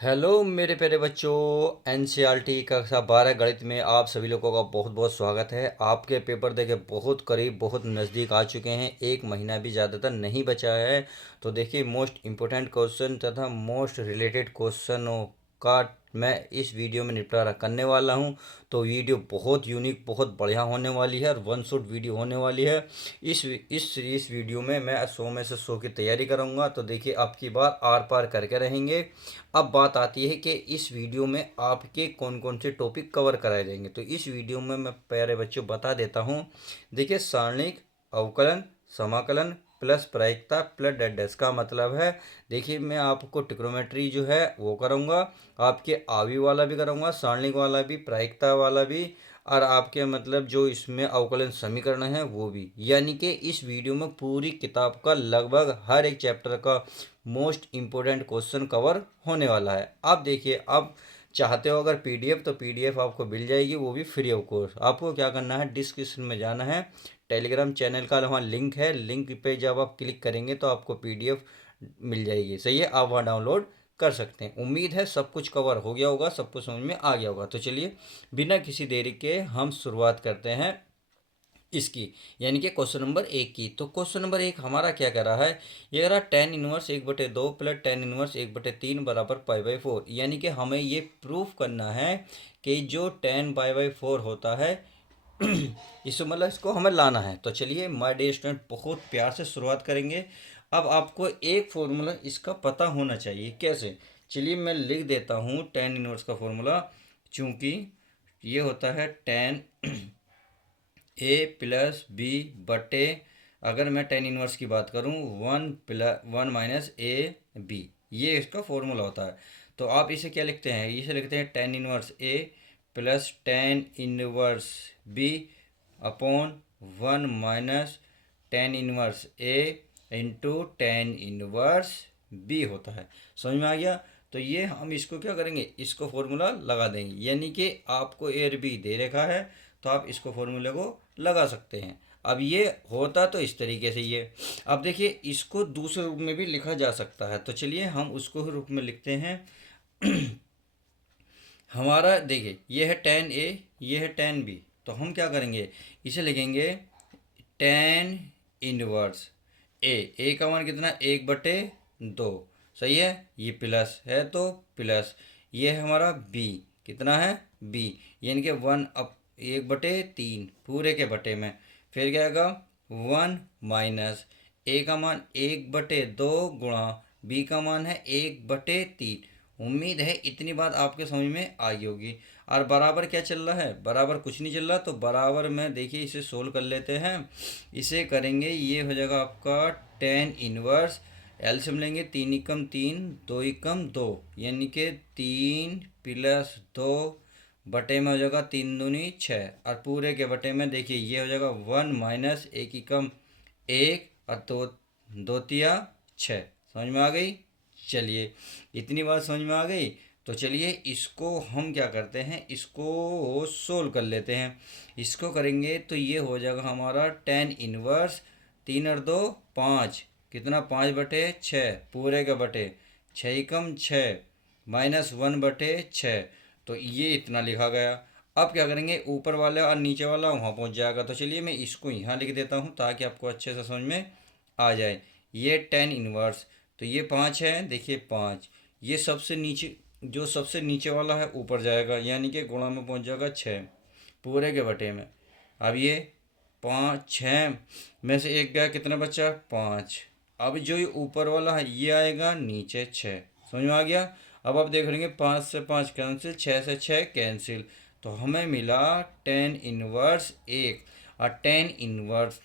Hello मेरे प्यारे बच्चों। एनसीईआरटी कक्षा 12 गणित में आप सभी लोगों का बहुत बहुत स्वागत है। आपके पेपर देखे बहुत करीब बहुत नज़दीक आ चुके हैं, एक महीना भी ज़्यादातर नहीं बचा है। तो देखिए मोस्ट इम्पोर्टेंट क्वेश्चन तथा मोस्ट रिलेटेड क्वेश्चनों का मैं इस वीडियो में निपटारा करने वाला हूं। तो वीडियो बहुत यूनिक बहुत बढ़िया होने वाली है और वन शॉट वीडियो होने वाली है। इस वीडियो में मैं 100 में से 100 की तैयारी करूंगा। तो देखिए आपकी बार आर पार करके रहेंगे। अब बात आती है कि इस वीडियो में आपके कौन कौन से टॉपिक कवर कराए जाएंगे। तो इस वीडियो में मैं प्यारे बच्चों बता देता हूँ। देखिए सारणिक, अवकलन, समाकलन प्लस प्रायिकता प्लस डेड डैश का मतलब है। देखिए मैं आपको ट्रिग्नोमेट्री जो है वो करूँगा, आपके आवी वाला भी करूँगा, सारणिक वाला भी, प्रायिकता वाला भी, और आपके मतलब जो इसमें अवकलन समीकरण है वो भी। यानी कि इस वीडियो में पूरी किताब का लगभग हर एक चैप्टर का मोस्ट इम्पोर्टेंट क्वेश्चन कवर होने वाला है। आप देखिए, आप चाहते हो अगर पीडीएफ तो पीडीएफ आपको मिल जाएगी, वो भी फ्री ऑफ कॉस्ट। आपको क्या करना है, डिस्क्रिप्शन में जाना है, टेलीग्राम चैनल का वहाँ लिंक है, लिंक पे जब आप क्लिक करेंगे तो आपको पीडीएफ मिल जाएगी। सही है, आप वहाँ डाउनलोड कर सकते हैं। उम्मीद है सब कुछ कवर हो गया होगा, सब कुछ समझ में आ गया होगा। तो चलिए बिना किसी देरी के हम शुरुआत करते हैं इसकी, यानी कि क्वेश्चन नंबर 1 की। तो क्वेश्चन नंबर 1 हमारा क्या कह रहा है, ये कह रहा है tan inverse 1/2 plus tan inverse 1/3 बराबर पाई/4। यानी कि हमें ये प्रूफ करना है कि जो टेन पाई/4 होता है इसको मतलब इसको हमें लाना है। तो चलिए माय डियर स्टूडेंट बहुत प्यार से शुरुआत करेंगे। अब आपको एक फॉर्मूला इसका पता होना चाहिए। कैसे, चलिए मैं लिख देता हूँ टेन इनवर्स का फॉर्मूला। चूंकि ये होता है टेन ए प्लस बी बटे, अगर मैं टेन इनवर्स की बात करूं, 1 - 1 - ए बी, ये इसका फॉर्मूला होता है। तो आप इसे क्या लिखते हैं, इसे लिखते हैं tan inverse a plus tan inverse b upon 1 - tan inverse a into tan inverse b होता है। समझ में आ गया। तो ये हम इसको क्या करेंगे, इसको फॉर्मूला लगा देंगे। यानी कि आपको ए और बी दे रखा है तो आप इसको फॉर्मूले को लगा सकते हैं। अब ये होता तो इस तरीके से ये। अब देखिए इसको दूसरे रूप में भी लिखा जा सकता है। तो चलिए हम उसको रूप में लिखते हैं। हमारा देखिए ये है टेन ए, ये है टेन बी। तो हम क्या करेंगे, इसे लिखेंगे टेन इनवर्स ए का मान कितना, 1/2। सही है, ये प्लस है तो प्लस, ये है हमारा बी, कितना है बी, यानी कि 1/3 पूरे के बटे में। फिर क्या आएगा 1 - ए का मान 1/2 गुणा बी का मान है 1/3। उम्मीद है इतनी बात आपके समझ में आई होगी। और बराबर क्या चल रहा है, बराबर कुछ नहीं चल रहा। तो बराबर में देखिए इसे सोल्व कर लेते हैं। इसे करेंगे, ये हो जाएगा आपका टेन इनवर्स, एलसीएम लेंगे, 3 × 3 2 × 2, यानी कि 3 + 2 बटे में हो जाएगा 3 दूनी 6, और पूरे के बटे में देखिए ये हो जाएगा 1 - 1 = 1 और दो दो तिया 6। समझ में आ गई। चलिए इतनी बात समझ में आ गई। तो चलिए इसको हम क्या करते हैं, इसको सोल्व कर लेते हैं। इसको करेंगे तो ये हो जाएगा हमारा टेन इनवर्स, 3 और 2 5, कितना 5/6 पूरे के बटे 6 × 6 -1/6। तो ये इतना लिखा गया। अब क्या करेंगे, ऊपर वाला और नीचे वाला वहाँ पहुँच जाएगा। तो चलिए मैं इसको यहाँ लिख देता हूँ ताकि आपको अच्छे से समझ में आ जाए। ये टेन इनवर्स, तो ये 5 है, देखिए 5, ये सबसे नीचे, जो सबसे नीचे वाला है ऊपर जाएगा, यानी कि गुणा में पहुँच जाएगा 6 पूरे के बटे में। अब ये 5 6 में से एक गया, कितना बचा 5। अब जो ये ऊपर वाला है ये आएगा नीचे 6। समझ में आ गया। अब आप देख लेंगे 5 से 5 कैंसिल, 6 से 6 कैंसिल। तो हमें मिला टेन इनवर्स 1। और टेन इनवर्स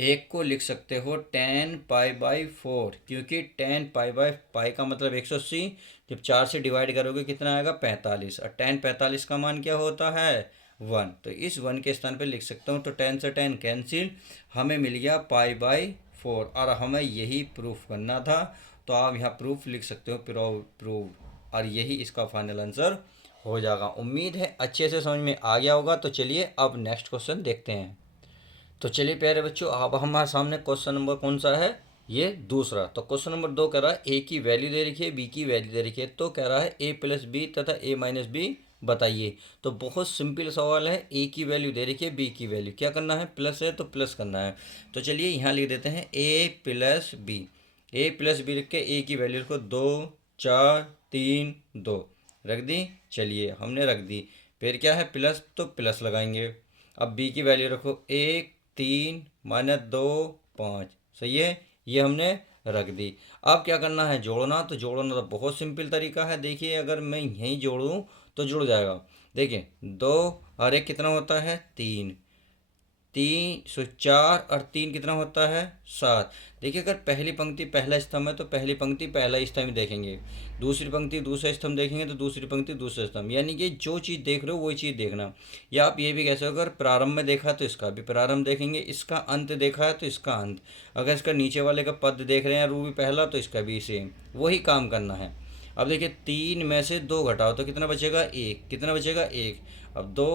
1 को लिख सकते हो 10 π/4, क्योंकि 10 π/पाई का मतलब 180। जब 4 से डिवाइड करोगे कितना आएगा 45, और 10 45 का मान क्या होता है 1। तो इस 1 के स्थान पे लिख सकता हूँ। तो 10 से 10 कैंसिल, हमें मिल गया π/4, और हमें यही प्रूफ करना था। तो आप यहाँ प्रूफ लिख सकते हो, प्रूव, और यही इसका फाइनल आंसर हो जाएगा। उम्मीद है अच्छे से समझ में आ गया होगा। तो चलिए अब नेक्स्ट क्वेश्चन देखते हैं। तो चलिए प्यारे बच्चों, अब हमारे सामने क्वेश्चन नंबर कौन सा है, ये दूसरा। तो क्वेश्चन नंबर 2 कह रहा है ए की वैल्यू दे रखी है, बी की वैल्यू दे रखी है, तो कह रहा है ए प्लस बी तथा ए माइनस बी बताइए। तो बहुत सिंपल सवाल है, ए की वैल्यू दे रखी है, बी की वैल्यू क्या करना है, प्लस है तो प्लस करना है। तो चलिए यहाँ लिख देते हैं ए प्लस बी। ए प्लस बी लिख के ए की वैल्यू रखो 2 4 3 2 रख दी। चलिए हमने रख दी। फिर क्या है, प्लस तो प्लस लगाएंगे। अब बी की वैल्यू रखो 1 3 माइनस 2 5। सही है, ये हमने रख दी। अब क्या करना है, जोड़ना। तो जोड़ना तो बहुत सिंपल तरीका है। देखिए अगर मैं यहीं जोड़ूं तो जुड़ जाएगा। देखिए 2 और 1 कितना होता है, 3। 4 और 3 कितना होता है, 7। देखिए अगर पहली पंक्ति पहला स्तंभ है तो पहली पंक्ति पहला स्तंभ देखेंगे, दूसरी पंक्ति दूसरा स्तंभ देखेंगे तो दूसरी पंक्ति दूसरा स्तंभ। यानी कि जो चीज़ देख रहे हो वही चीज़ देखना। या आप ये भी कह सकते हो, अगर प्रारंभ में देखा तो इसका भी प्रारंभ देखेंगे, इसका अंत देखा है तो इसका अंत। अगर इसका नीचे वाले का पद देख रहे हैं रू भी पहला तो इसका भी सेम वही काम करना है। अब देखिए 3 में से 2 घटाओ तो कितना बचेगा, 1। कितना बचेगा, 1। अब 2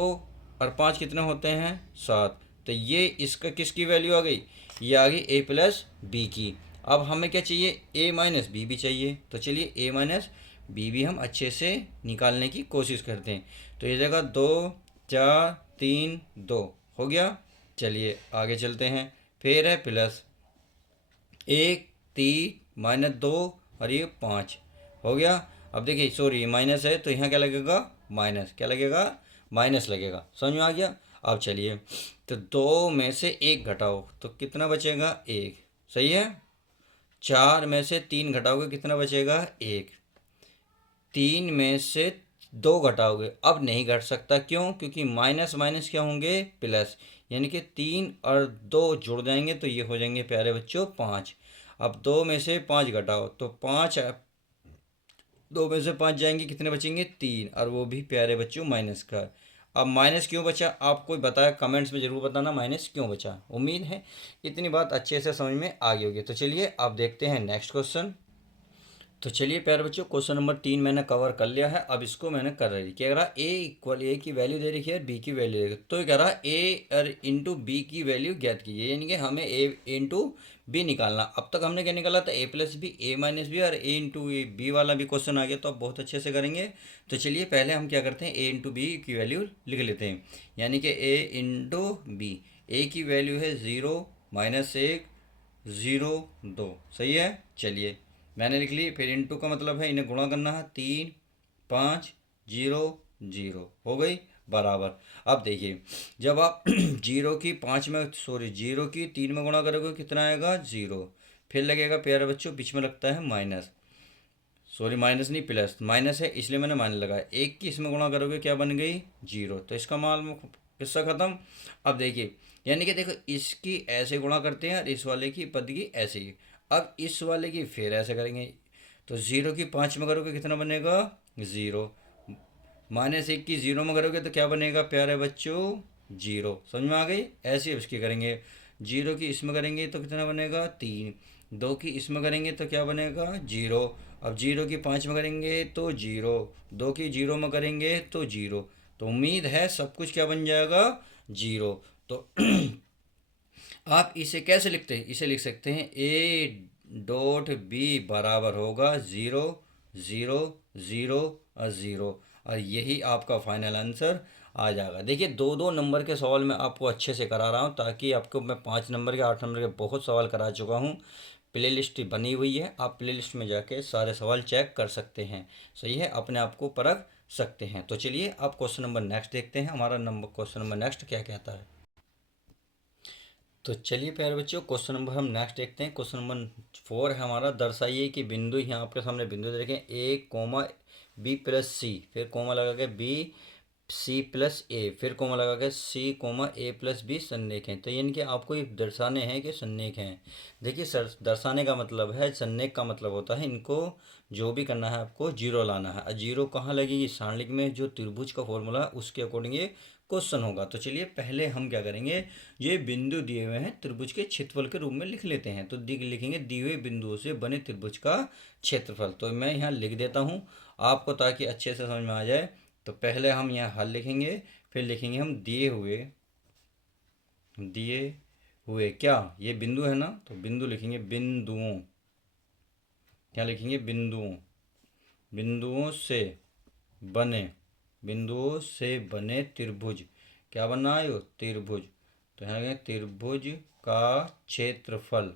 और 5 कितने होते हैं, 7। तो ये इसका किसकी वैल्यू आ गई, ये आ गई ए प्लस बी की। अब हमें क्या चाहिए, ए माइनस बी भी चाहिए। तो चलिए ए माइनस बी भी हम अच्छे से निकालने की कोशिश करते हैं। तो ये जगह 2 4 3 2 हो गया। चलिए आगे चलते हैं। फिर है प्लस 1 3 माइनस 2 और ये 5 हो गया। अब देखिए सॉरी माइनस है तो यहाँ क्या लगेगा, माइनस। क्या लगेगा, माइनस लगेगा। समझ में आ गया। अब चलिए तो 2 में से 1 घटाओ तो कितना बचेगा, 1। सही है। 4 में से 3 घटाओगे कितना बचेगा, 1। 3 में से 2 घटाओगे, अब नहीं घट सकता, क्यों, क्योंकि माइनस माइनस क्या होंगे, प्लस। यानी कि 3 और 2 जुड़ जाएंगे तो ये हो जाएंगे प्यारे बच्चों 5। अब 2 में से 5 घटाओ तो 5, 2 में से 5 जाएंगे कितने बचेंगे, 3, और वो भी प्यारे बच्चों माइनस का। अब माइनस क्यों बचा, आपको बताया, कमेंट्स में ज़रूर बताना माइनस क्यों बचा। उम्मीद है इतनी बात अच्छे से समझ में आ गई होगी। तो चलिए अब देखते हैं नेक्स्ट क्वेश्चन। तो चलिए प्यारे बच्चों क्वेश्चन नंबर 3 मैंने कवर कर लिया है। अब इसको मैंने कर रही, क्या कह रहा, ए इक्वल ए की वैल्यू दे रखी है, बी की वैल्यू दे रखी है। तो ये कह रहा है ए और इंटू बी की वैल्यू ज्ञात कीजिए। यानी कि हमें ए इंटू बी निकालना। अब तक हमने क्या निकाला था, ए प्लस बी, ए माइनस बी, और ए इंटू ए बी वाला भी क्वेश्चन आ गया। तो अब बहुत अच्छे से करेंगे। तो चलिए पहले हम क्या करते हैं, ए इंटू बी की वैल्यू लिख लेते हैं। यानी कि ए इंटू बी, ए की वैल्यू है 0 माइनस 1 0 2। सही है। चलिए मैंने लिख ली। फिर इंटू का मतलब है इन्हें गुणा करना है, 3 5 0 0 हो गई बराबर। अब देखिए जब आप जीरो की 5 में, सॉरी 0 की 3 में गुणा करोगे कितना आएगा, 0। फिर लगेगा प्यारे बच्चों बीच में लगता है माइनस, सॉरी माइनस नहीं प्लस, माइनस है इसलिए मैंने माइनस लगाया। 1 की इसमें गुणा करोगे क्या बन गई, 0। तो इसका माल किस्सा खत्म। अब देखिए यानी कि देखो इसकी ऐसे गुणा करते हैं और इस वाले की पद की ऐसे ही। अब इस वाले की फिर ऐसे करेंगे। तो 0 की 5 में करोगे कितना बनेगा, 0। माइनस 1 की 0 में करोगे तो क्या बनेगा प्यारे बच्चों, 0। समझ में आ गई। ऐसे ही उसकी करेंगे। 0 की इसमें करेंगे तो कितना बनेगा, 3। 2 की इसमें करेंगे तो क्या बनेगा, 0। अब 0 की 5 में करेंगे तो 0। 2 की 0 में करेंगे तो 0। तो उम्मीद है सब कुछ क्या बन जाएगा, 0। तो आप इसे कैसे लिखते हैं, इसे लिख सकते हैं ए डॉट बी बराबर होगा 0 0 0 और 0। और यही आपका फाइनल आंसर आ जाएगा। देखिए 2 2 नंबर के सवाल मैं आपको अच्छे से करा रहा हूँ, ताकि आपको मैं 5 नंबर के 8 नंबर के बहुत सवाल करा चुका हूँ। प्ले लिस्ट बनी हुई है, आप प्ले लिस्ट में जाके सारे सवाल चेक कर सकते हैं। सही है, अपने आप को परख सकते हैं। तो चलिए आप क्वेश्चन नंबर नेक्स्ट देखते हैं, हमारा नंबर क्वेश्चन नंबर नेक्स्ट क्या कहता है। तो चलिए प्यारे बच्चों क्वेश्चन नंबर हम नेक्स्ट देखते हैं। क्वेश्चन नंबर 4 है हमारा, दर्शाइए कि बिंदु, यहाँ आपके सामने बिंदु दे रखे हैं, ए कोमा बी प्लस सी, फिर कोमा लगा के बी सी प्लस ए, फिर कोमा लगा के सी कोमा ए प्लस बी सन्निहित हैं। तो यानी कि आपको ये दर्शाने हैं कि सन्निहित हैं। देखिए सर, दर्शाने का मतलब है, सन्निहित का मतलब होता है इनको जो भी करना है आपको जीरो लाना है। और जीरो कहाँ लगेगी, सारणिक में जो त्रिभुज का फॉर्मूला है उसके अकॉर्डिंग ये क्वेश्चन होगा। तो चलिए पहले हम क्या करेंगे, ये बिंदु दिए हुए हैं त्रिभुज के क्षेत्रफल के रूप में लिख लेते हैं। तो लिखेंगे दिए हुए बिंदुओं से बने त्रिभुज का क्षेत्रफल। तो मैं यहाँ लिख देता हूँ आपको, ताकि अच्छे से समझ में आ जाए। तो पहले हम यहाँ हल लिखेंगे, फिर लिखेंगे हम दिए हुए। क्या ये बिंदु है ना, तो बिंदु लिखेंगे, बिंदुओं, क्या लिखेंगे, बिंदुओं, बिंदुओं से बने, बिंदुओं से बने त्रिभुज, क्या बनना है यो, त्रिभुज। तो यहाँ लिखेंगे त्रिभुज का क्षेत्रफल,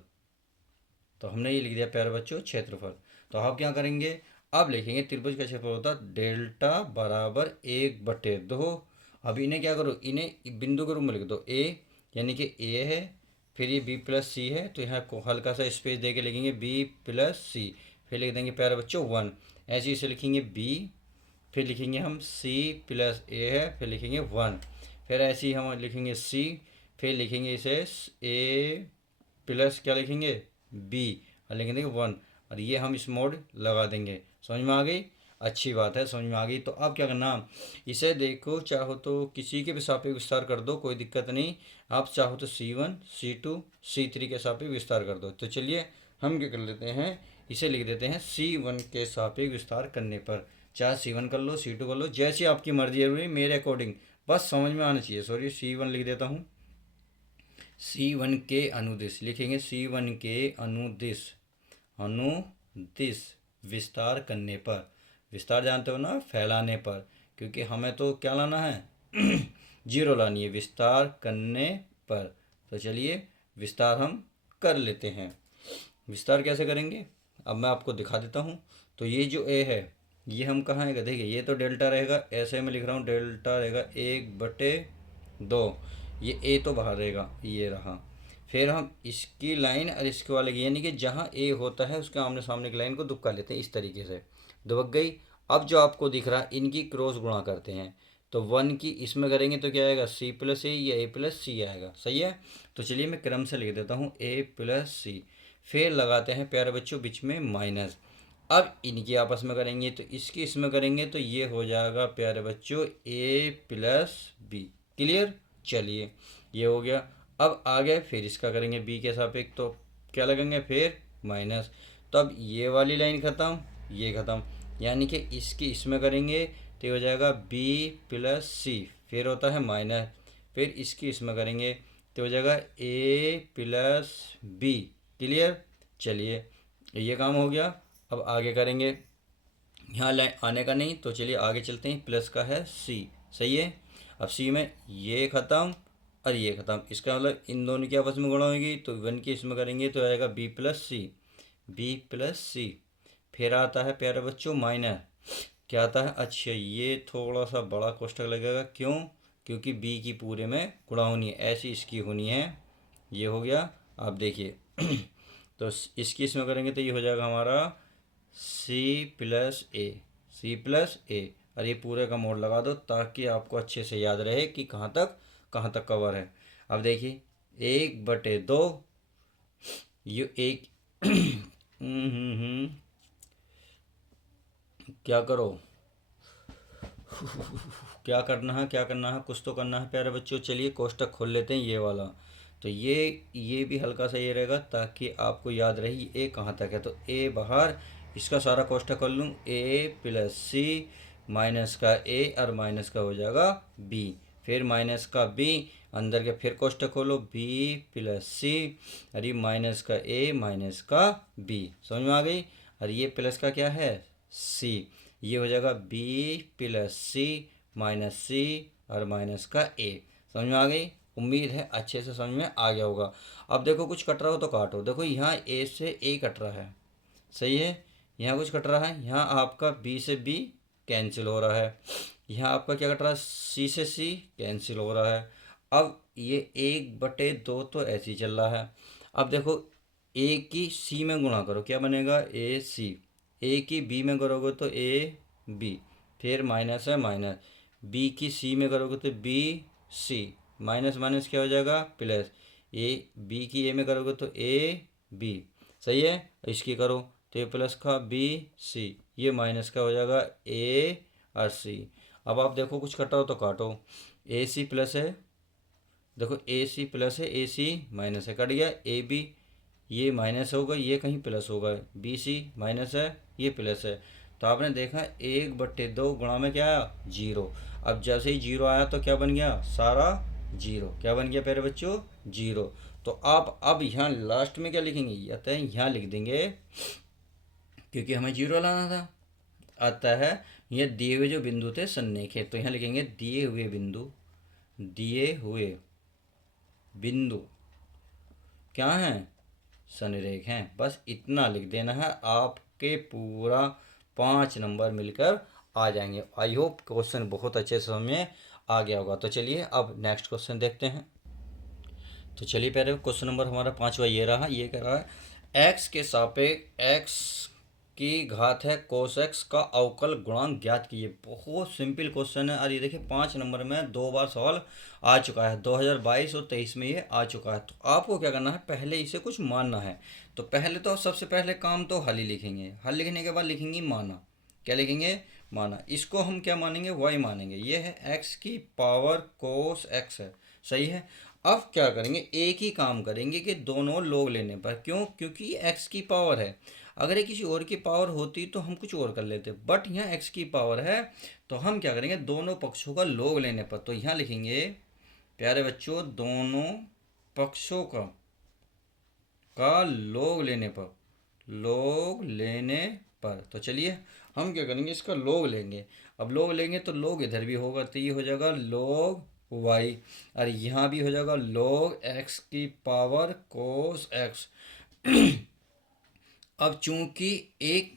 तो हमने ये लिख दिया प्यारे बच्चों क्षेत्रफल। तो आप क्या करेंगे, अब लिखेंगे त्रिभुज का क्षेत्रफल होता है डेल्टा बराबर 1/2। अब इन्हें क्या करो, इन्हें बिंदु के रूप में लिख दो, ए यानी कि ए है, फिर ये बी प्लस सी है, तो यहाँ को हल्का सा स्पेस दे के लिखेंगे बी प्लस सी, फिर लिख देंगे प्यारे बच्चों 1। ऐसे इसे लिखेंगे बी, फिर लिखेंगे हम सी प्लस ए है, फिर लिखेंगे 1, फिर ऐसे ही हम लिखेंगे सी, फिर लिखेंगे इसे ए प्लस क्या लिखेंगे, बी, और लिखेंगे 1, और ये हम इस मोड लगा देंगे। समझ में आ गई, अच्छी बात है, समझ में आ गई। तो अब क्या करना, इसे देखो चाहो तो किसी के भी सापेक्ष विस्तार कर दो, कोई दिक्कत नहीं। आप चाहो तो C1 C2 C3 के सापेक्ष विस्तार कर दो। तो चलिए हम क्या कर लेते हैं, इसे लिख देते हैं C1 के सापेक्ष विस्तार करने पर, चाहे C1 कर लो C2 कर लो, जैसी आपकी मर्जी है, मेरे अकॉर्डिंग बस समझ में आना चाहिए। सॉरी C1 लिख देता हूँ, C1 के अनुदिश लिखेंगे, C1 के अनुदिश, अनुदिश विस्तार करने पर, विस्तार जानते हो ना, फैलाने पर, क्योंकि हमें तो क्या लाना है जीरो लानी है विस्तार करने पर। तो चलिए विस्तार हम कर लेते हैं। विस्तार कैसे करेंगे, अब मैं आपको दिखा देता हूँ। तो ये जो ए है, ये हम कहाँ है, देखिए ये तो डेल्टा रहेगा, ऐसे मैं लिख रहा हूँ डेल्टा रहेगा 1/2, ये ए तो बाहर रहेगा, ये रहा। फिर हम इसकी लाइन और इसके वाले की, यानी कि जहाँ ए होता है उसके आमने सामने की लाइन को दुबका लेते हैं, इस तरीके से दुबक गई। अब जो आपको दिख रहा है, इनकी क्रॉस गुणा करते हैं, तो 1 की इसमें करेंगे तो क्या आएगा, C प्लस ए या A प्लस सी आएगा, सही है। तो चलिए मैं क्रम से लिख देता हूँ A प्लस सी, फिर लगाते हैं प्यारे बच्चों बीच में माइनस। अब इनकी आपस में करेंगे तो इसकी इसमें करेंगे तो ये हो जाएगा प्यारे बच्चों A प्लस बी, क्लियर। चलिए ये हो गया। अब आगे फिर इसका करेंगे बी के सापेक्ष, तो क्या लगेंगे फिर माइनस। तो अब ये वाली लाइन ख़त्म, ये ख़त्म, यानी कि इसकी इसमें करेंगे तो हो जाएगा बी प्लस सी, फिर होता है माइनस, फिर इसकी इसमें करेंगे तो हो जाएगा ए प्लस बी, क्लियर। चलिए ये काम हो गया। अब आगे करेंगे, यहाँ लाइन आने का नहीं, तो चलिए आगे चलते हैं, प्लस का है सी, सही है। अब सी में ये ख़त्म और ये ख़त्म, इसका मतलब इन दोनों की आपस में गुणा होगी, तो 1 की इसमें करेंगे तो आएगा बी प्लस सी, बी प्लस सी। फिर आता है प्यारे बच्चों माइनस, क्या आता है, अच्छा ये थोड़ा सा बड़ा कोष्ठक लगेगा, क्यों, क्योंकि बी की पूरे में गुणा होनी है, ऐसी इसकी होनी है। ये हो गया। आप देखिए तो इसकी इसमें करेंगे तो ये हो जाएगा हमारा सी प्लस ए, सी प्लस ए, और ये पूरे का मोड लगा दो ताकि आपको अच्छे से याद रहे कि कहाँ तक कवर है। अब देखिए 1/2, ये एक क्या करो क्या करना है, क्या करना है, कुछ तो करना है प्यारे बच्चों। चलिए कोष्टक खोल लेते हैं ये वाला, तो ये भी हल्का सा ये रहेगा ताकि आपको याद रहे ए कहाँ तक है। तो ए बाहर, इसका सारा कोष्टक खोल लूँ, ए प्लस सी, माइनस का ए और माइनस का हो जाएगा बी, फिर माइनस का बी, अंदर के फिर कोष्टक खोलो बी प्लस सी, अरे माइनस का ए माइनस का बी, समझ में आ गई। और ये प्लस का क्या है सी, ये हो जाएगा बी प्लस सी माइनस सी और माइनस का ए, समझ में आ गई। उम्मीद है अच्छे से समझ में आ गया होगा। अब देखो कुछ कट रहा हो तो काटो, देखो यहाँ ए से ए कट रहा है, सही है, यहाँ कुछ कट रहा है, यहाँ आपका बी से बी कैंसिल हो रहा है, यहाँ आपका क्या कट रहा है, सी से सी कैंसिल हो रहा है। अब ये 1/2 तो ऐसे ही चल रहा है। अब देखो ए की सी में गुणा करो, क्या बनेगा ए सी, ए की बी में करोगे तो ए बी, फिर माइनस है माइनस, बी की सी में करोगे तो बी सी, माइनस माइनस क्या हो जाएगा प्लस, ए बी की ए में करोगे तो ए बी, सही है। इसकी करो तो ये प्लस का बी सी, ये माइनस का हो जाएगा ए और सी। अब आप देखो कुछ कटा हो तो काटो, ए सी प्लस है, देखो ए सी प्लस है, ए सी माइनस है, कट गया, ए बी ये माइनस होगा, ये कहीं प्लस होगा, बी सी माइनस है, ये प्लस है। तो आपने देखा 1/2 गुणा में क्या आया जीरो। अब जैसे ही जीरो आया तो क्या बन गया, सारा जीरो, क्या बन गया प्यारे बच्चों जीरो। तो आप अब यहाँ लास्ट में क्या लिखेंगे, अतः यहाँ लिख देंगे क्योंकि हमें जीरो लाना था। अतः ये दिए हुए जो बिंदु थे सन्निहित, तो यहाँ लिखेंगे दिए हुए बिंदु क्या हैं, सन्निरेख हैं। बस इतना लिख देना है, आपके पूरा 5 नंबर मिलकर आ जाएंगे। आई होप क्वेश्चन बहुत अच्छे से समझ में आ गया होगा। तो चलिए अब नेक्स्ट क्वेश्चन देखते हैं। तो चलिए पहले क्वेश्चन नंबर हमारा 5वां ये रहा। ये कह रहा है एक्स के सापेक्ष एक्स की घात है कोस एक्स का अवकल गुणांक ज्ञात कीजिए। बहुत सिंपल क्वेश्चन है। और ये देखिए 5 नंबर में 2 बार सवाल आ चुका है, 2022 और 23 में ये आ चुका है। तो आपको क्या करना है, पहले इसे कुछ मानना है। तो पहले तो सबसे पहले काम तो हल ही लिखेंगे। हल लिखने के बाद लिखेंगे माना। क्या लिखेंगे, माना। इसको हम क्या मानेंगे, वाई मानेंगे। ये है एक्स की पावर कोस एक्स है, सही है। अब क्या करेंगे, एक ही काम करेंगे कि दोनों लोग लेने पर। क्यों, क्योंकि एक्स की पावर है। अगर ये किसी और की पावर होती तो हम कुछ और कर लेते, बट यहाँ एक्स की पावर है तो हम क्या करेंगे, दोनों पक्षों का लोग लेने पर। तो यहाँ लिखेंगे प्यारे बच्चों, दोनों पक्षों का लोग लेने पर। तो चलिए हम क्या करेंगे, इसका लोग लेंगे। अब लोग लेंगे तो लोग इधर भी होगा, तो ये हो जाएगा लोग वाई, और यहाँ भी हो जाएगा लोग एक्स की पावर कोस एक्स। अब चूंकि एक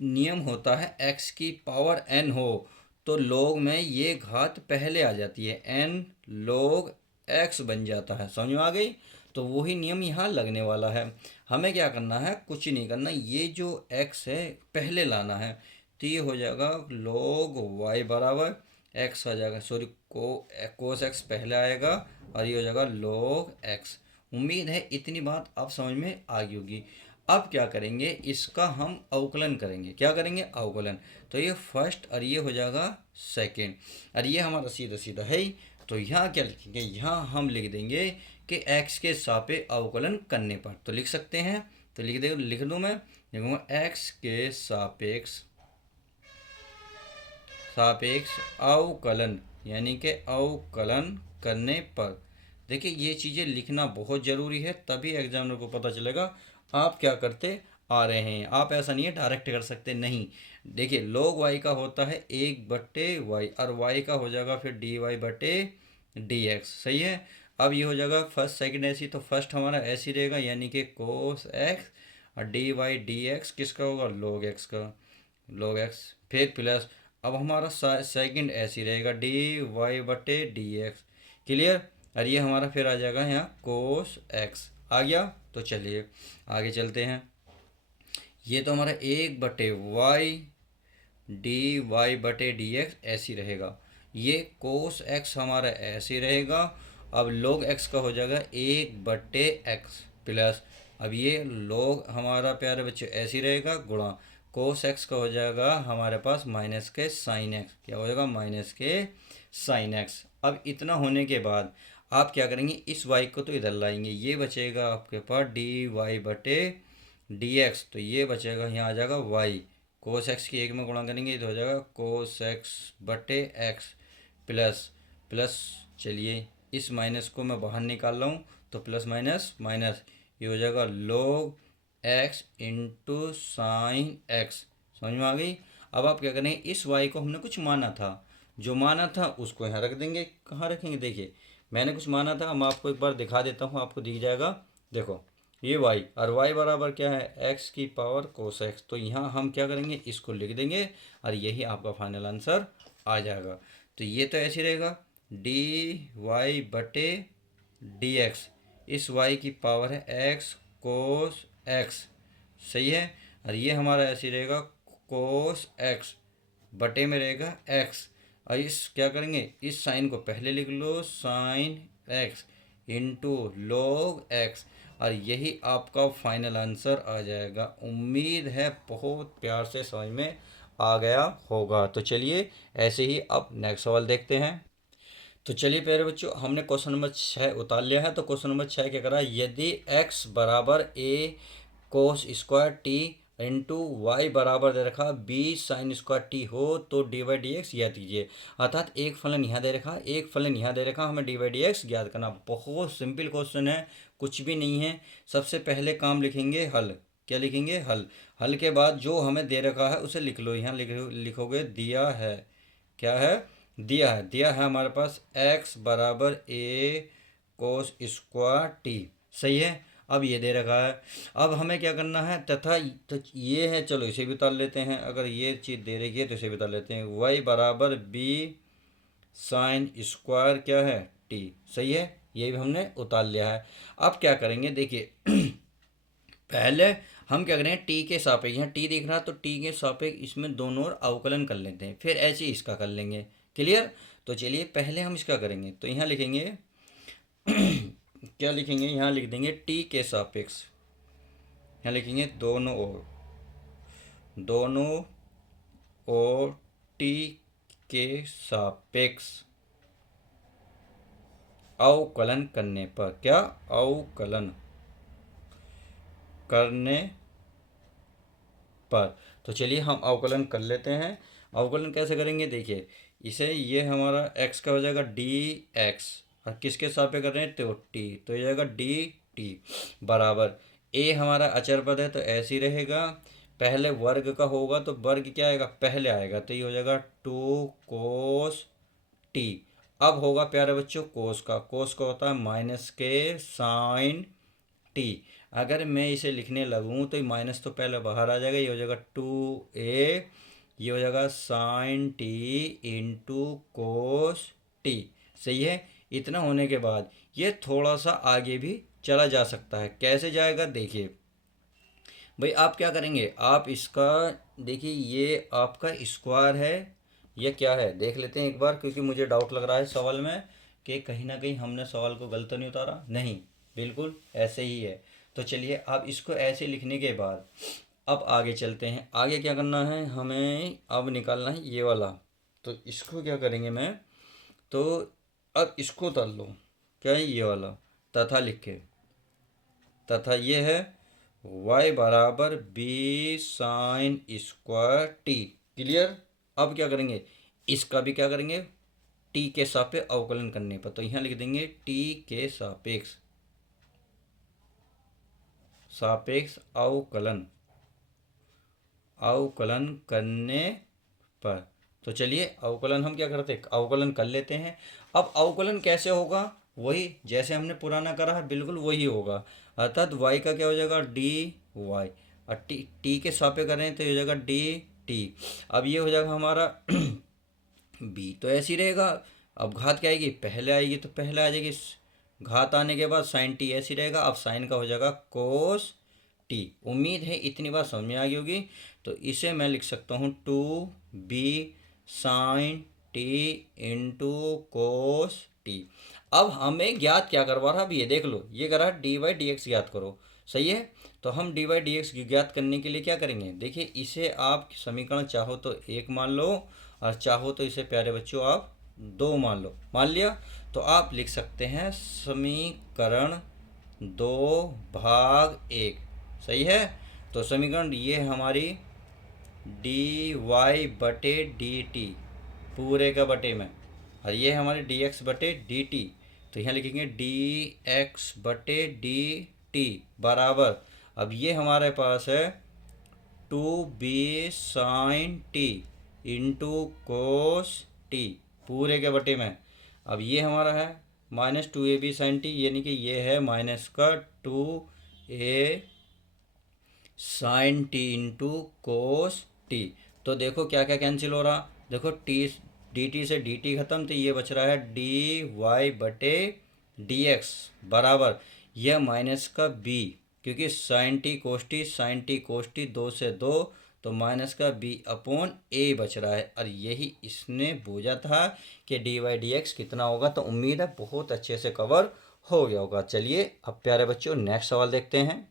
नियम होता है एक्स की पावर एन हो, तो लोग में ये घात पहले आ जाती है, एन लोग एक्स बन जाता है। समझ में आ गई। तो वही नियम यहाँ लगने वाला है। हमें क्या करना है, कुछ नहीं करना, ये जो एक्स है पहले लाना है। तो ये हो जाएगा लोग वाई बराबर एक्स आ जाएगा, सॉरी कोस एक्स पहले आएगा, और ये हो जाएगा लोग एक्स। उम्मीद है इतनी बात आप समझ में आ गई होगी। अब क्या करेंगे, इसका हम अवकलन करेंगे। क्या करेंगे, अवकलन। तो ये फर्स्ट और ये हो जाएगा सेकेंड, और ये हमारा सीधा सीधा है ही। तो यहाँ क्या लिखेंगे, यहाँ हम लिख देंगे कि x के सापेक्ष अवकलन करने पर। तो लिख सकते हैं, तो लिख दूँ मैं, लिखूँगा x के सापेक्ष अवकलन, यानी कि अवकलन करने पर। देखिए ये चीज़ें लिखना बहुत ज़रूरी है, तभी एग्जामिनर को पता चलेगा आप क्या करते आ रहे हैं। आप ऐसा नहीं है डायरेक्ट कर सकते, नहीं। देखिए लोग वाई का होता है 1/y, और वाई का हो जाएगा फिर dy/dx, सही है। अब ये हो जाएगा फर्स्ट सेकंड ऐसी, तो फर्स्ट हमारा ऐसी रहेगा, यानी कि कोस एक्स, और dy/dx किसका होगा, लोग एक्स का, लोग एक्स, फिर प्लस। अब हमारा सेकंड ऐसी रहेगा dy/dx, क्लियर। और ये हमारा फिर आ जाएगा यहाँ कोस एक्स आ गया। तो चलिए आगे चलते हैं। ये तो हमारा 1/y dy/dx ऐसी रहेगा। ये कोस एक्स हमारा ऐसे रहेगा। अब लोग एक्स का हो जाएगा 1/x प्लस, अब ये लोग हमारा प्यारे बच्चे ऐसे रहेगा, गुणा कोस एक्स का हो जाएगा हमारे पास माइनस के साइन एक्स। क्या हो जाएगा, माइनस के साइन एक्स। अब इतना होने के बाद आप क्या करेंगे, इस y को तो इधर लाएंगे, ये बचेगा आपके पास dy/dx, तो ये बचेगा, यहाँ आ जाएगा y, कोस एक्स की 1 में गुणा करेंगे तो हो जाएगा कोस x/x प्लस प्लस। चलिए इस माइनस को मैं बाहर निकाल रहा हूँ, तो प्लस माइनस माइनस, ये हो जाएगा लोग x इंटू साइन एक्स। समझ में आ गई। अब आप क्या करेंगे, इस y को हमने कुछ माना था, जो माना था उसको यहाँ रख देंगे। कहाँ रखेंगे, देखिए मैंने कुछ माना था, मैं आपको एक बार दिखा देता हूँ, आपको दिख जाएगा। देखो ये y, और y बराबर क्या है, x की पावर कोस एक्स। तो यहाँ हम क्या करेंगे, इसको लिख देंगे, और यही आपका फाइनल आंसर आ जाएगा। तो ये तो ऐसे रहेगा dy/dx, इस y की पावर है x कोस x, सही है। और ये हमारा ऐसे रहेगा कोस x बटे में रहेगा x, और इस क्या करेंगे, इस साइन को पहले लिख लो, sine x into log x, और यही आपका फाइनल आंसर आ जाएगा। उम्मीद है बहुत प्यार से समझ में आ गया होगा। तो चलिए ऐसे ही अब नेक्स्ट सवाल देखते हैं। तो चलिए प्यारे बच्चों, हमने क्वेश्चन नंबर 6 उतार लिया है। तो क्वेश्चन नंबर 6 क्या कर रहा है, यदि x बराबर a cos square T into Y बराबर दे रखा बी साइन स्क्वायर टी हो तो डी वाई डी एक्स ज्ञात कीजिए। अर्थात एक फलन यहाँ दे रखा, एक फलन यहाँ दे रखा, हमें डी वाई डी एक्स ज्ञात करना। बहुत सिंपल क्वेश्चन है, कुछ भी नहीं है। सबसे पहले काम लिखेंगे हल। क्या लिखेंगे? हल। हल के बाद जो हमें दे रखा है उसे लिख लो। यहाँ लिखोगे दिया है। क्या है? दिया है। दिया है हमारे पास एक्स बराबर ए कोस स्क्वायर टी। सही है। अब ये दे रखा है। अब हमें क्या करना है? तथा तो ये है, चलो इसे भी उतार लेते हैं। अगर ये चीज़ दे रही है तो इसे भी उतार लेते हैं। वाई बराबर बी साइन स्क्वायर क्या है? टी। सही है। ये भी हमने उतार लिया है। अब क्या करेंगे देखिए पहले हम क्या करेंगे, टी के सापेक्ष, यहाँ टी दिख रहा तो टी के सापेक्ष इसमें दोनों ओर अवकलन कर लेते हैं, फिर ऐसे ही इसका कर लेंगे। क्लियर? तो चलिए पहले हम इसका करेंगे। तो यहाँ लिखेंगे क्या लिखेंगे? यहाँ लिख देंगे टी के सापेक्ष। यहाँ लिखेंगे दोनों ओर टी के सापेक्ष अवकलन करने पर। क्या? अवकलन करने पर। तो चलिए हम अवकलन कर लेते हैं। अवकलन कैसे करेंगे देखिए, इसे ये हमारा x का हो जाएगा डी एक्स, और किसके सापेक्ष कर रहे हैं? तो टी, तो ये जाएगा डी टी बराबर ए हमारा अचर पद है तो ऐसे ही रहेगा। पहले वर्ग का होगा तो वर्ग क्या आएगा? पहले आएगा, तो ये हो जाएगा टू कोस टी। अब होगा प्यारे बच्चों कोस का। कोस का होता है माइनस के साइन टी। अगर मैं इसे लिखने लगूँ तो माइनस तो पहले बाहर आ जाएगा, ये हो जाएगा टू ए, ये हो जाएगा sine T into cos T. सही है। इतना होने के बाद ये थोड़ा सा आगे भी चला जा सकता है। कैसे जाएगा देखिए भाई, आप क्या करेंगे, आप इसका देखिए ये आपका स्क्वायर है, ये क्या है देख लेते हैं एक बार, क्योंकि मुझे डाउट लग रहा है सवाल में कि कहीं ना कहीं हमने सवाल को गलत तो नहीं उतारा। नहीं, बिल्कुल ऐसे ही है। तो चलिए अब इसको ऐसे लिखने के बाद अब आगे चलते हैं। आगे क्या करना है हमें? अब निकालना है ये वाला। तो इसको क्या करेंगे मैं, तो अब इसको उतार लो। क्या है? ये वाला। तथा लिख के, तथा ये है y बराबर B sine square T. Clear? अब क्या करेंगे, इसका भी क्या करेंगे, टी के सापेक्ष अवकलन करने पर। तो यहाँ लिख देंगे टी के सापेक्ष अवकलन करने पर। तो चलिए अवकलन हम क्या करते हैं, अवकलन कर लेते हैं। अब अवकलन कैसे होगा? वही जैसे हमने पुराना करा है बिल्कुल वही होगा। अर्थात y का क्या हो जाएगा? डी वाई, और टी के सापेक्ष करें तो ये हो जाएगा डी टी। अब ये हो जाएगा हमारा b, तो ऐसे ही रहेगा। अब घात क्या आएगी? पहले आएगी, तो पहले आ जाएगी। घात आने के बाद साइन टी ऐसे ही रहेगा। अब साइन का हो जाएगा कोस टी। उम्मीद है इतनी बार समझ में आ गई होगी। तो इसे मैं लिख सकता हूँ two B sine T into cos T. अब हमें ज्ञात क्या करवा रहा है? अब ये देख लो, ये करा डी वाई डी एक्स ज्ञात करो। सही है। तो हम डी वाई डी एक्स ज्ञात करने के लिए क्या करेंगे देखिए, इसे आप समीकरण चाहो तो एक मान लो, और चाहो तो इसे प्यारे बच्चों आप दो मान लो। मान लिया तो आप लिख सकते हैं समीकरण 2/1। सही है। तो समीकरण ये हमारी डी वाई बटे डी टी पूरे का बटे में, और ये हमारे डी एक्स बटे डी टी। तो यहाँ लिखेंगे डी एक्स बटे डी टी बराबर, अब ये हमारे पास है two B sine T into cos T पूरे के बटे में। अब ये हमारा है minus two A B sine T, यानी कि ये है माइनस का two A sine T into cos T. तो देखो क्या क्या कैंसिल हो रहा, देखो टी डी टी से डी टी खत्म, तो ये बच रहा है डी वाई बटे डी एक्स बराबर यह माइनस का बी, क्योंकि साइन टी कोस टी दो से दो, तो माइनस का बी अपॉन ए बच रहा है। और यही इसने बूझा था कि डी वाई डी एक्स कितना होगा। तो उम्मीद है बहुत अच्छे से कवर हो गया होगा। चलिए अब प्यारे बच्चों नेक्स्ट सवाल देखते हैं।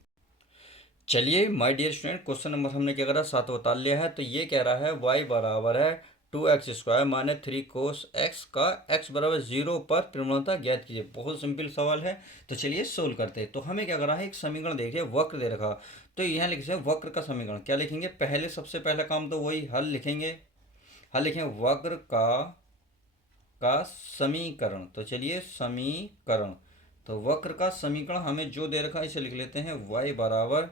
चलिए my dear student, question number हमने क्या करा 7 बता लिया है। तो ये कह रहा है y बराबर है 2x² माइनस 3 कोस x का x बराबर 0 पर प्रवणता ज्ञात कीजिए। बहुत सिंपल सवाल है। तो चलिए सोल्व करते हैं। तो हमें क्या करा है, एक समीकरण देखिए, वक्र दे रखा। तो यहाँ लिख सकते हैं वक्र का समीकरण। क्या लिखेंगे, पहले सबसे पहला काम तो वही हल लिखेंगे। हल लिखेंगे वक्र का समीकरण। तो चलिए समीकरण, तो वक्र का समीकरण हमें जो दे रखा है इसे लिख लेते हैं y बराबर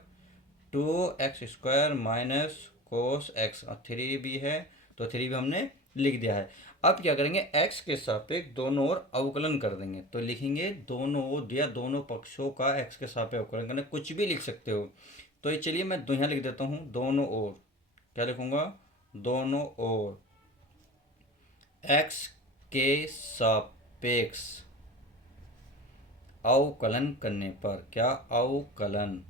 2x² माइनस कोस एक्स, और 3 भी है तो 3 भी हमने लिख दिया है। अब क्या करेंगे, x के सापेक्ष दोनों ओर अवकलन कर देंगे। तो लिखेंगे दोनों ओर दिया दोनों पक्षों का x के सापेक्ष अवकलन करना, कुछ भी लिख सकते हो। तो ये चलिए मैं यहाँ लिख देता हूँ दोनों ओर। क्या लिखूंगा, दोनों ओर x के सापेक्ष अवकलन करने पर, क्या अवकलन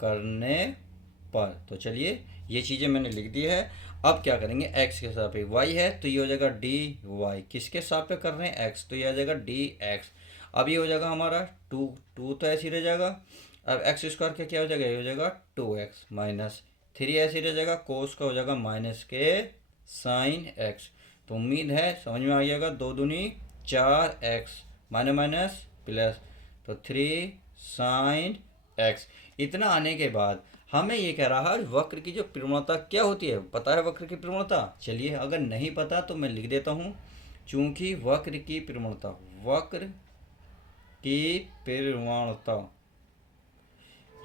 करने पर। तो चलिए ये चीज़ें मैंने लिख दी है। अब क्या करेंगे, x के सापेक्ष y है तो ये हो जाएगा डी वाई, किसके सापेक्ष कर रहे हैं x, तो ये आ जाएगा डी एक्स। अब ये हो जाएगा हमारा 2 तो ऐसे ही रह जाएगा। अब x² का क्या हो जाएगा, ये हो जाएगा 2x माइनस 3 ऐसे ही रह जाएगा, कोस का हो जाएगा माइनस के साइन x। तो उम्मीद है समझ में आ जाएगा। 2 दूनी 4x माइनस माइनस प्लस, तो 3 साइन x। इतना आने के बाद हमें ये कह रहा है वक्र की जो प्रवणता क्या होती है, पता है वक्र की प्रवणता। चलिए अगर नहीं पता तो मैं लिख देता हूँ। चूंकि वक्र की प्रवणता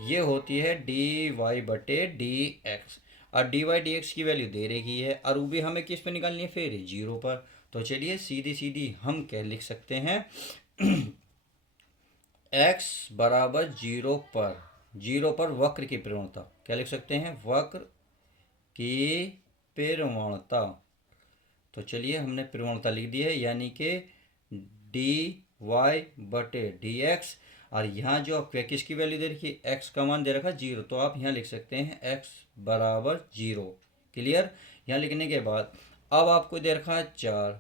ये होती है dy बटे डी एक्स, और dy dx की वैल्यू दे रखी है, और वो भी हमें किस पे निकालनी है, फिर 0 पर। तो चलिए सीधी सीधी हम क्या लिख सकते हैं x बराबर 0 पर वक्र की प्रवणता। क्या लिख सकते हैं, वक्र की प्रवणता। तो चलिए हमने प्रवणता लिख दी है, यानी कि dy बटे dx, और यहाँ जो आप किसकी वैल्यू दे रखी है, x का मान दे रखा है 0, तो आप यहाँ लिख सकते हैं x बराबर 0। क्लियर। यहाँ लिखने के बाद अब आपको दे रखा है 4,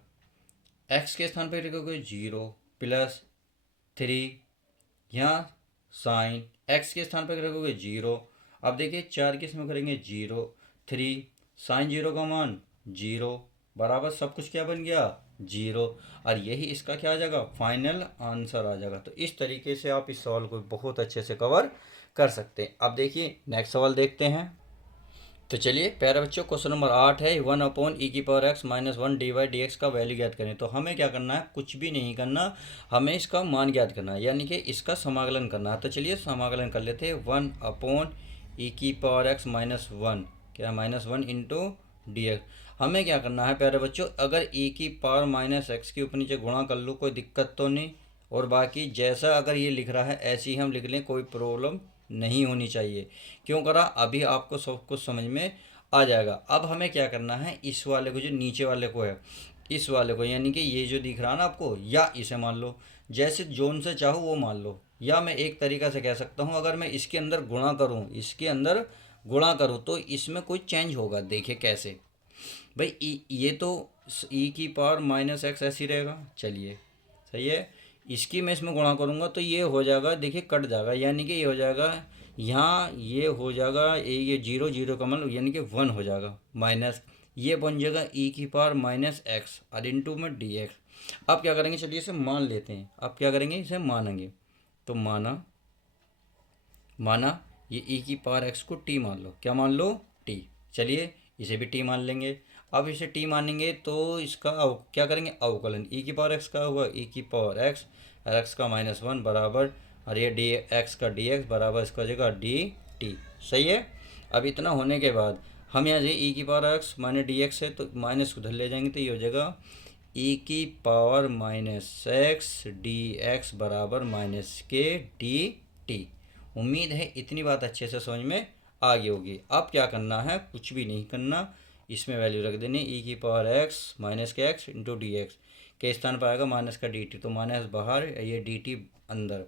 x के स्थान पर लिखोगे 0 प्लस 3, यहाँ साइन x के स्थान पर रखोगे 0। अब देखिए 4 किस में करेंगे 0, 3 साइन 0 का मान 0 बराबर सब कुछ क्या बन गया 0, और यही इसका क्या आ जाएगा, फाइनल आंसर आ जाएगा। तो इस तरीके से आप इस सवाल को बहुत अच्छे से कवर कर सकते हैं। अब देखिए नेक्स्ट सवाल देखते हैं। तो चलिए प्यारे बच्चों, क्वेश्चन नंबर 8 है 1/e⁻x माइनस 1 dy/dx का वैल्यू ज्ञात करें। तो हमें क्या करना है, कुछ भी नहीं करना, हमें इसका मान ज्ञात करना है, यानी कि इसका समाकलन करना है। तो चलिए समाकलन कर लेते हैं। 1/e⁻x माइनस 1, क्या माइनस 1 इंटू डी एक्स। हमें क्या करना है प्यारे बच्चों, अगर e⁻−x के ऊपर नीचे गुणा कर लो कोई दिक्कत तो नहीं, और बाकी जैसा अगर ये लिख रहा है ऐसे ही हम लिख लें, कोई प्रॉब्लम नहीं होनी चाहिए। क्यों करा, अभी आपको सब कुछ समझ में आ जाएगा। अब हमें क्या करना है, इस वाले को जो नीचे वाले को है, इस वाले को यानी कि ये जो दिख रहा है ना आपको, या इसे मान लो, जैसे जोन से चाहो वो मान लो, या मैं एक तरीका से कह सकता हूँ, अगर मैं इसके अंदर गुणा करूँ, इसके अंदर गुणा करूँ तो इसमें कोई चेंज होगा। देखिए कैसे भाई, ये तो e⁻−x ऐसी रहेगा, चलिए सही है। इसकी मैं इसमें गुणा करूँगा तो ये हो जाएगा, देखिए कट जाएगा, यानी कि ये हो जाएगा यहाँ, ये हो जाएगा ये 0 0 का मतलब यानी कि 1 हो जाएगा, माइनस ये बन जाएगा e⁻−x और इंटू में dx। अब क्या करेंगे, चलिए इसे मान लेते हैं। अब क्या करेंगे, इसे मानेंगे। तो माना ये e⁻x को t मान लो, क्या मान लो, t। चलिए इसे भी t मान लेंगे। अब इसे t मानेंगे तो इसका क्या करेंगे, अवकलन। e⁻x का होगा e⁻x, और x का -1 बराबर, और ये dx का dx बराबर इसका हो जाएगा dt। सही है। अब इतना होने के बाद हम यहाँ से e⁻x माइनस dx है तो माइनस उधर ले जाएंगे, तो ये हो जाएगा e⁻−x dx बराबर -k dt। उम्मीद है इतनी बात अच्छे से समझ में आ गई होगी। अब क्या करना है, कुछ भी नहीं करना, इसमें वैल्यू रख देनी e⁻x माइनस के x इंटू डी एक्स, के स्थान पर आएगा माइनस का dt, तो माइनस बाहर, ये dt अंदर,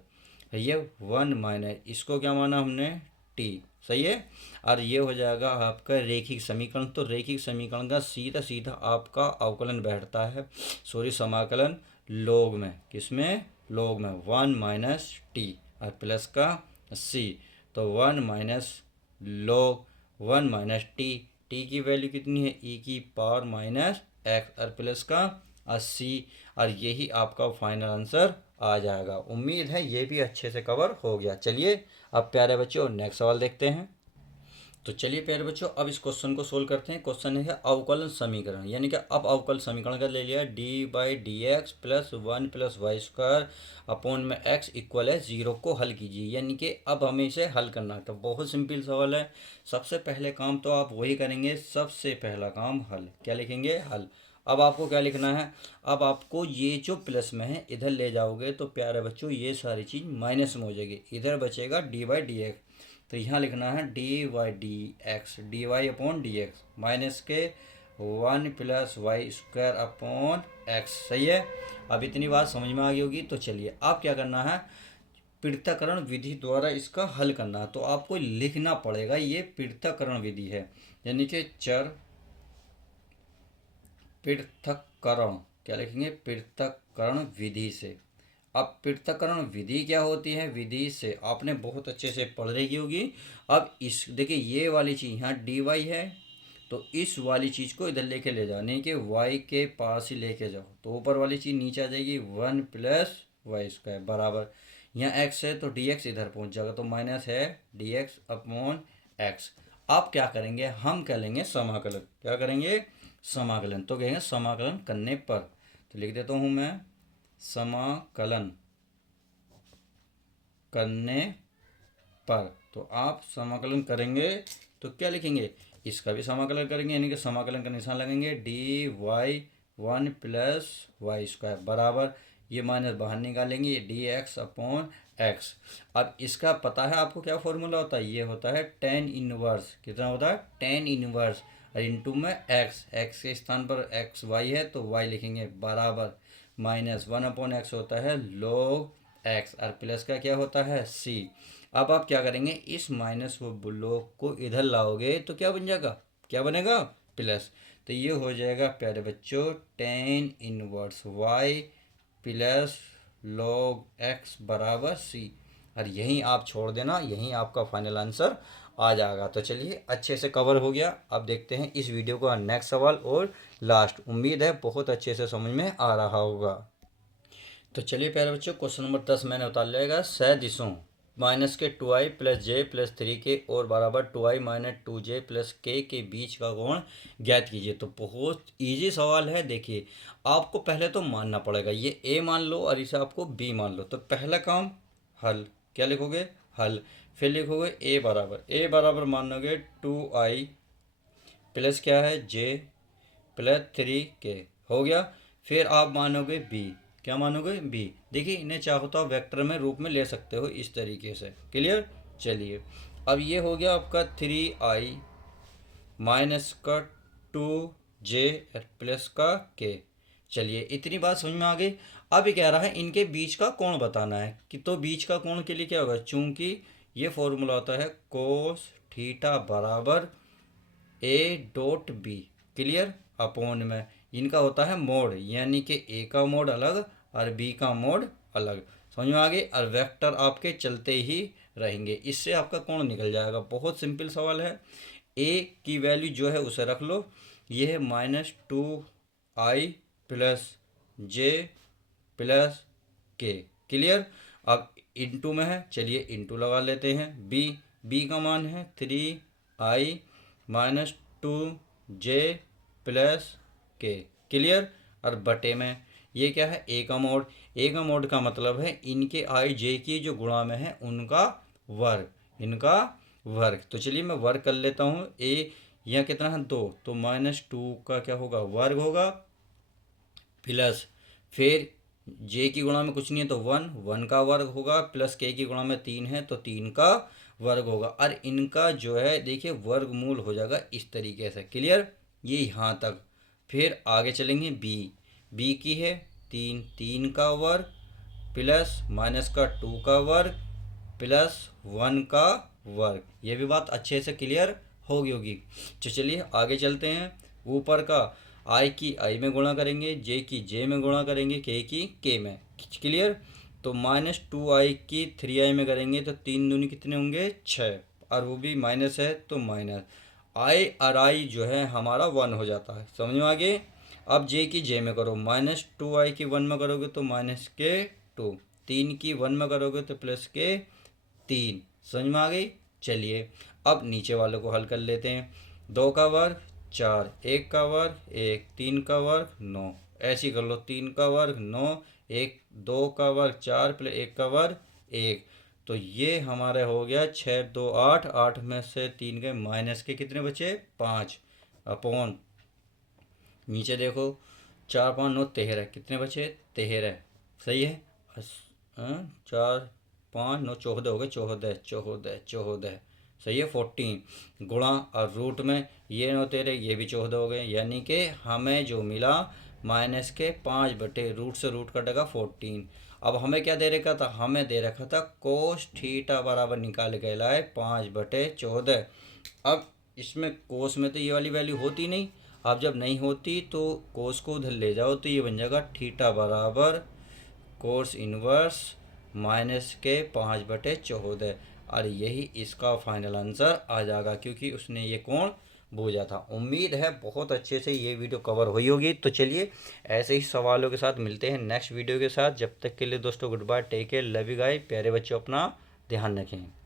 ये 1 माइनस इसको क्या माना हमने t। सही है। और ये हो जाएगा आपका रेखिक समीकरण। तो रेखिक समीकरण का सीधा सीधा आपका अवकलन बैठता है, सॉरी समाकलन लॉग में, किसमें, लॉग में 1 माइनस टी और प्लस का c, तो 1 minus log 1 minus T, T की वैल्यू कितनी है e⁻−x और प्लस का 80। और यही आपका फाइनल आंसर आ जाएगा। उम्मीद है ये भी अच्छे से कवर हो गया। चलिए अब प्यारे बच्चों नेक्स्ट सवाल देखते हैं। तो चलिए प्यारे बच्चों अब इस क्वेश्चन को सोल्व करते हैं। क्वेश्चन है अवकलन समीकरण, यानी कि अब अवकल समीकरण का ले लिया d/dx प्लस 1 + y² अपॉन में x इक्वल है 0 को हल कीजिए। यानी कि अब हमें इसे हल करना है। तो बहुत सिंपल सवाल है। सबसे पहले काम तो आप वही करेंगे, सबसे पहला काम हल। क्या लिखेंगे? हल। अब आपको क्या लिखना है? अब आपको ये जो प्लस में है इधर ले जाओगे तो प्यारे बच्चों ये सारी चीज़ माइनस में हो जाएगी, इधर बचेगा d/dx। तो यहाँ लिखना है d/dx, dy/dx माइनस के 1 + y² अपॉन x। सही है। अब इतनी बात समझ में आ गई होगी। तो चलिए अब क्या करना है, पृथक्करण विधि द्वारा इसका हल करना है। तो आपको लिखना पड़ेगा, ये पृथक्करण विधि है, यानी कि चर पृथक्करण। क्या लिखेंगे? पृथक्करण विधि से। अब पृथक्करण विधि क्या होती है? विधि से आपने बहुत अच्छे से पढ़ रही होगी। अब इस देखिए ये वाली चीज़ यहाँ dy है, तो इस वाली चीज़ को इधर लेके ले जाओ, नहीं कि y के पास ही लेके जाओ, तो ऊपर वाली चीज़ नीचे आ जाएगी 1 + y² बराबर। यहाँ x है तो dx इधर पहुँच जाएगा, तो माइनस है dx अपॉन x। अब क्या करेंगे? हम क्या लेंगे? समाकलन। क्या करेंगे? समाकलन। तो कहेंगे समाकलन करने पर, तो लिख देता हूँ मैं समाकलन करने पर। तो आप समाकलन करेंगे तो क्या लिखेंगे? इसका भी समाकलन करेंगे, यानी कि समाकलन का निशान लगेंगे dy 1 + y² बराबर, ये माइनस बाहर निकालेंगे dx अपॉन x। अब इसका पता है आपको क्या फॉर्मूला होता है? ये होता है tan इनवर्स। कितना होता है? tan इनवर्स और इंटू में x के स्थान पर x y है तो y लिखेंगे बराबर -1/x होता है log x, और प्लस का क्या होता है? c। अब आप क्या करेंगे? इस माइनस वो log को इधर लाओगे तो क्या बन जाएगा? क्या बनेगा? प्लस। तो ये हो जाएगा प्यारे बच्चों tan inverse y plus log x बराबर c। और यहीं आप छोड़ देना, यहीं आपका फाइनल आंसर आ जाएगा। तो चलिए अच्छे से कवर हो गया। अब देखते हैं इस वीडियो का नेक्स्ट सवाल और लास्ट। उम्मीद है बहुत अच्छे से समझ में आ रहा होगा। तो चलिए प्यारे बच्चों क्वेश्चन नंबर 10 मैंने उतार लिया। सदिशों माइनस के 2i + j + 3k और बराबर 2i - 2j + k के बीच का कोण ज्ञात कीजिए। तो बहुत इजी सवाल है। देखिए आपको पहले तो मानना पड़ेगा, ये a मान लो और इसे आपको b मान लो। तो पहला काम हल। क्या लिखोगे? हल। फिर लिखोगे a बराबर मानोगे 2i प्लस क्या है j + 3k हो गया। फिर आप मानोगे b। क्या मानोगे? b। देखिए इन्हें चाहो तो आप वेक्टर में रूप में ले सकते हो इस तरीके से। क्लियर? चलिए अब ये हो गया आपका 3i माइनस का 2j प्लस का k। चलिए इतनी बात समझ में आ गई। अब ये कह रहा है इनके बीच का कोण बताना है कि, तो बीच का कोण के लिए क्या होगा? चूंकि ये फॉर्मूला होता है cos थीटा बराबर a.b। क्लियर? अपॉन में इनका होता है मोड, यानी कि a का मोड अलग और b का मोड अलग। समझ में आ गई? और वेक्टर आपके चलते ही रहेंगे, इससे आपका कोण निकल जाएगा। बहुत सिंपल सवाल है। a की वैल्यू जो है उसे रख लो, ये है -2i + j + k। क्लियर? अब इंटू में है, चलिए इंटू लगा लेते हैं। b का मान है 3i - 2j + k। क्लियर? और बटे में ये क्या है? a का मोड का मतलब है इनके i j की जो गुणा में है उनका वर्ग, इनका वर्ग। तो चलिए मैं वर्ग कर लेता हूँ। a यहाँ कितना है? 2, तो -2 का क्या होगा? वर्ग होगा प्लस फिर j की गुणा में कुछ नहीं है तो 1 का वर्ग होगा, प्लस k की गुणा में 3 है तो 3 का वर्ग होगा। और इनका जो है देखिए वर्गमूल हो जाएगा इस तरीके से। क्लियर? ये यहाँ तक। फिर आगे चलेंगे b की है 3 का वर्ग प्लस माइनस का 2 का वर्ग प्लस 1 का वर्ग। ये भी बात अच्छे से क्लियर होगी। तो चलिए आगे चलते हैं। ऊपर का i की i में गुणा करेंगे, j की j में गुणा करेंगे, k की k में। क्लियर? तो -2i की 3i में करेंगे तो 3 दूनी कितने होंगे? 6, और वो भी माइनस है तो माइनस i और i जो है हमारा 1 हो जाता है। समझ में आ गए? अब जे की जे में करो, -2i की 1 में करोगे तो -2, 3 की 1 में करोगे तो +3। समझ में आ गई। चलिए अब नीचे वालों को हल कर लेते हैं। 2 का वर्ग 4, 1 का वर्ग 1, 3 का वर्ग 9, ऐसे ही कर लो। 3 का वर्ग 9, 1 2 का वर्ग 4 प्लस 1 का वर्ग 1। तो ये हमारा हो गया 6 2 8, 8 में से 3 गए माइनस के कितने बचे 5 अपॉन, नीचे देखो 4 5 9 13, कितने बचे 13। सही है। 4 5 9 14 हो गए, 14 14 14। सही है। 14 गुणा और रूट में ये 9 13, ये भी 14 हो गए, यानी कि हमें जो मिला माइनस के 5 बटे रूट से रूट कटेगा 14। अब हमें क्या दे रखा था, हमें दे रखा था कोस थीटा बराबर निकाल के लाए 5/14। अब इसमें कोस में तो ये वाली वैल्यू होती नहीं। अब जब नहीं होती तो कोस को उधर ले जाओ तो ये बन जाएगा थीटा बराबर कोस इनवर्स माइनस के 5/14। और यही इसका फाइनल आंसर आ जाएगा, क्योंकि उसने ये कोण बूझा था। उम्मीद है बहुत अच्छे से ये वीडियो कवर हुई होगी। तो चलिए ऐसे ही सवालों के साथ मिलते हैं नेक्स्ट वीडियो के साथ। जब तक के लिए दोस्तों good bye, take care, love you guys. प्यारे बच्चों अपना ध्यान रखें।